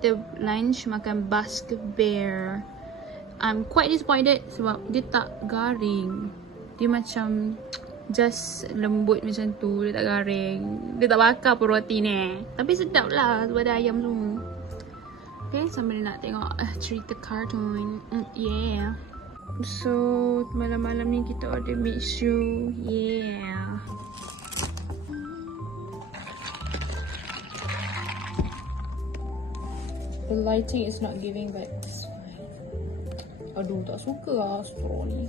kita lunch makan Basque Bear. I'm quite disappointed sebab dia tak garing. Dia macam just lembut macam tu, dia tak garing. Dia tak bakar pun roti ni. Tapi sedap lah sebab ada ayam semua. Okay, sambil nak tengok cerita kartun. Yeah. So, malam-malam ni kita order mixu. Yeah. The lighting is not giving, but it's fine. Aduh, tak suka lah straw ni.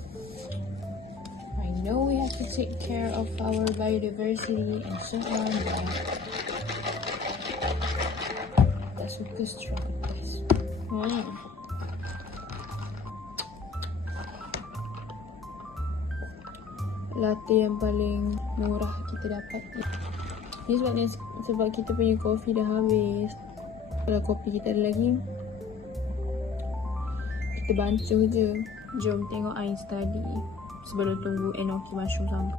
I know we have to take care of our biodiversity and so on, but tak suka straw, guys. Latte yang paling murah kita dapat ni sebab kita punya kopi dah habis. Kalau kopi kita ada lagi, kita bancuh je. Jom tengok Ain study sebelum tunggu enoki mushroom sampai.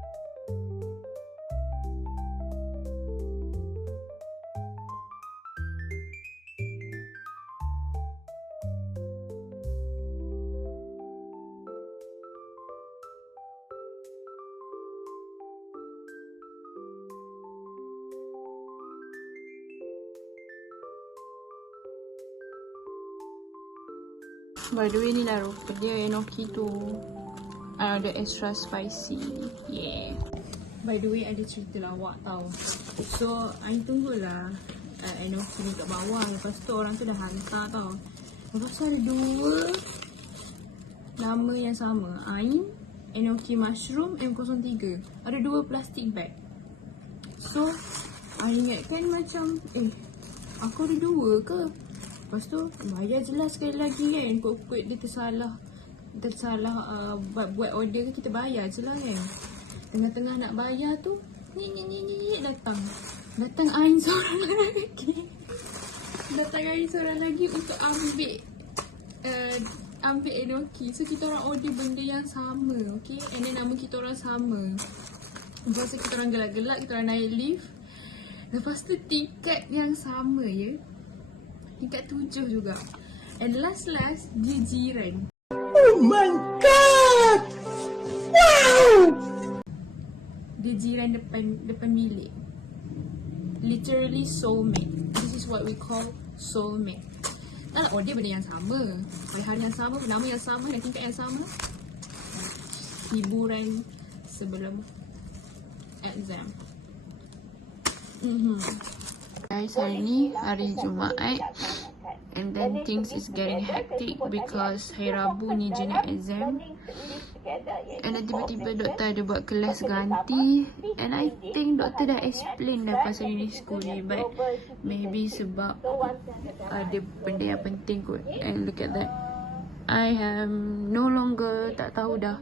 By the way, ni lah rupa dia enoki tu. Ada extra spicy. Yeah. By the way, ada cerita lawak tau. So, Ain tunggulah enoki ni kat bawah. Lepas tu orang tu dah hantar tau. Lepas tu ada 2 nama yang sama. Ain, enoki mushroom, M03. Ada 2 plastik bag. So, Ain ingatkan macam, aku ada 2 ke? Lepas tu, bayar jelas sekali lagi kan. Kut-kut dia tersalah buat order kan, kita bayar je lah kan. Tengah-tengah nak bayar tu, ni datang Ain seorang lagi. Datang Ain seorang lagi untuk ambil enoki. So, kita orang order benda yang sama, okay. And then nama kita orang sama. Lepas tu, kita orang gelak-gelak, kita orang naik lift. Lepas tu, tiket yang sama ya. Tingkat 7 juga. And last dia jiran. Oh my god! Wow! Dia jiran depan bilik. Literally soulmate. This is what we call soulmate. Tak lah, dia benda yang sama. Hari yang sama, nama yang sama dan tingkat yang sama. Hiburan sebelum exam. Guys, hari ni hari Jumaat and then things is getting hectic because hari Rabu ni je nak exam. And then tiba-tiba doktor ada buat kelas ganti. And I think doktor dah explain dah pasal uni school ni, but maybe sebab ada benda yang penting kot. And look at that, I am no longer tak tahu dah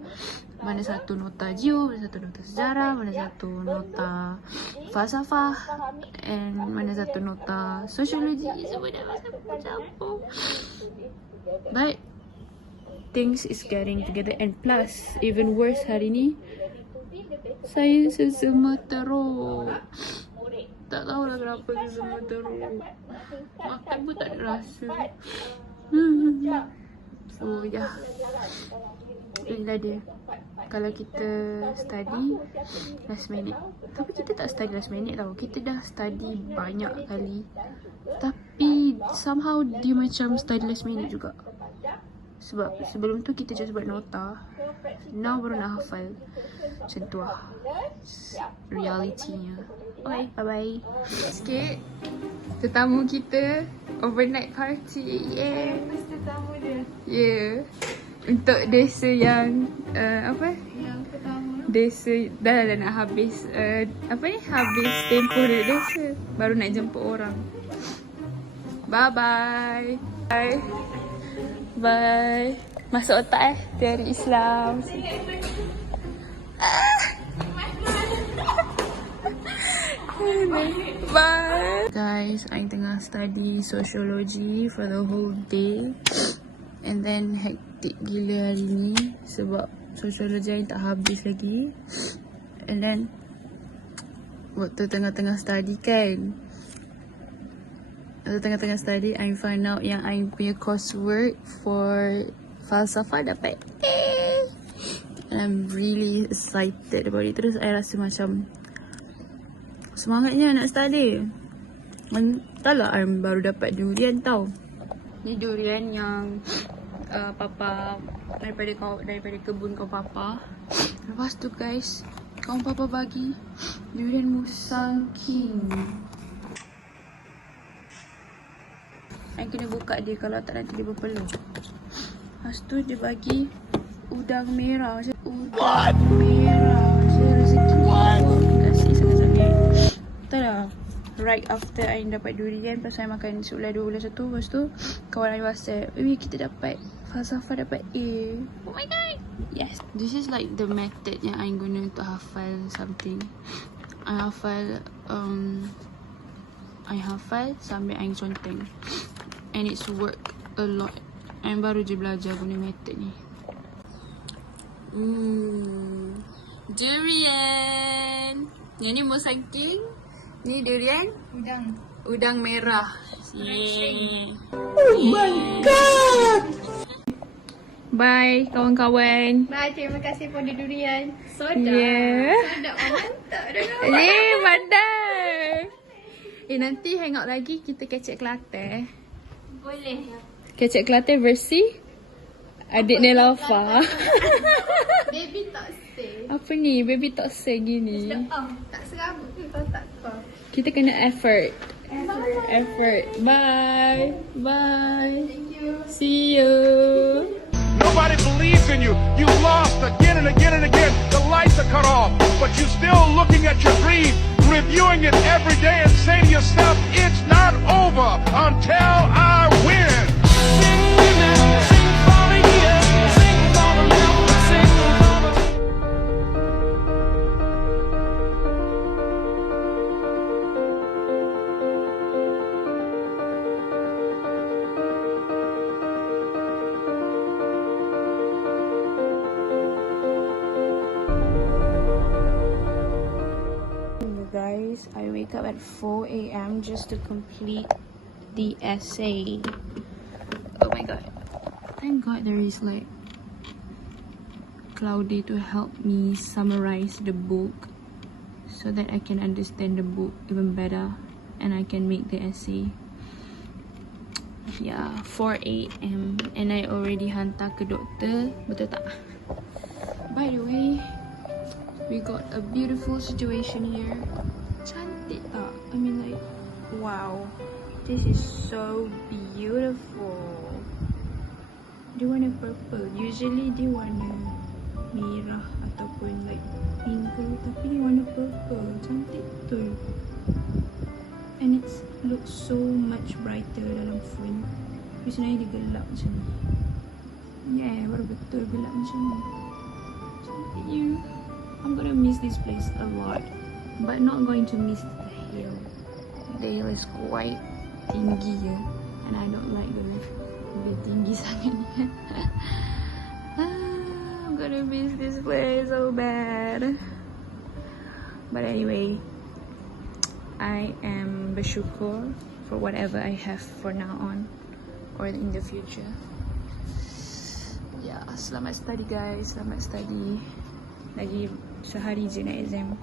mana satu nota geo, mana satu nota sejarah, mana satu nota falsafah, and mana satu nota sosiologi. Semua dah campur. But things is getting together, and plus even worse hari ni saya sesama teruk. Tak tahulah kenapa sesama teruk. Makan pun tak ada rasa. So yeah, inilah dia. Kalau kita study last minute. Tapi kita tak study last minute tau. Kita dah study banyak kali. Tapi somehow dia macam study last minute juga. Sebab sebelum tu kita just buat nota. Now baru nak hafal. Macam tu lah realitinya. Okay, bye-bye. Sikit tetamu kita overnight party. Yeah. Tetamu dia. Yeah. Untuk desa yang Yang pertama. Desa dah nak habis habis tempoh dia desa, baru nak jemput orang. Bye. Masuk otak dari Islam. Bye. Guys, I tengah study sociology for the whole day. And then hectic gila hari ni sebab sosiologi yang tak habis lagi. And then waktu tengah-tengah study kan, tengah-tengah study, I find out yang I punya coursework for falsafah dapat A. And I'm really excited about it. Terus I rasa macam semangatnya nak study. Entahlah, I baru dapat durian tau. Ni durian yang papa daripada kebun kau papa. Lepas tu guys, kawan papa bagi durian Musang King. I kena buka dia, kalau tak nanti dia berpeluh. Lepas tu dia bagi udang merah. Udang merah. Saya rezeki ni kasih sangat-sangat. Tak lah. Right after I dapat durian, lepas I makan sebelah 2 bulan 1. Lepas tu kawan I WhatsApp, baby kita dapat falsafah, dapat A. Oh my god. Yes. This is like the method yang I'm guna untuk hafal something. I hafal sambil I conteng. And it's work a lot. I baru je belajar guna method ni. Durian. Yang ni Musang King. Ni durian udang merah. Yeah. Oh my god! Bye kawan-kawan. Bye, terima kasih for the durian. Soda. Yeah. Soda mantap dah. Pandai. Nanti hangout lagi kita kecek Kelantan. Boleh. Kecek Kelantan versi adik Nelofa. Baby tak stay. Apa ni? Baby tak say gini. Tak serabut tu kalau tak kau. Kita kena effort. Effort. Bye. Bye. Thank you. See you. Nobody believes in you. You've lost again and again and again. The lights are cut off, but you're still looking at your dream, reviewing it every day and say to yourself, it's not over until I win. Guys, I wake up at 4 a.m. just to complete the essay. Oh my god. Thank god there is like Cloudy to help me summarize the book so that I can understand the book even better and I can make the essay. Yeah, 4 a.m. and I already hantar ke doktor. Betul tak? By the way, we got a beautiful situation here. Cantik tak? I mean like, wow. This is so beautiful. Dia warna purple. Usually dia warna merah ataupun like pink ke. Tapi dia warna purple. Cantik betul. And it looks so much brighter dalam phone. Tapi sebenarnya dia gelap macam ni. Yeah, baru betul gelap macam ni. Cantik you. I'm gonna miss this place a lot, but not going to miss the hill. The hill is quite tinggi ya, and I don't like the tinggi sangat ni. I'm gonna miss this place so bad. But anyway, I am bersyukur for whatever I have for now on or in the future. Yeah, selamat study guys, selamat study. Lagi sehari je nak exam.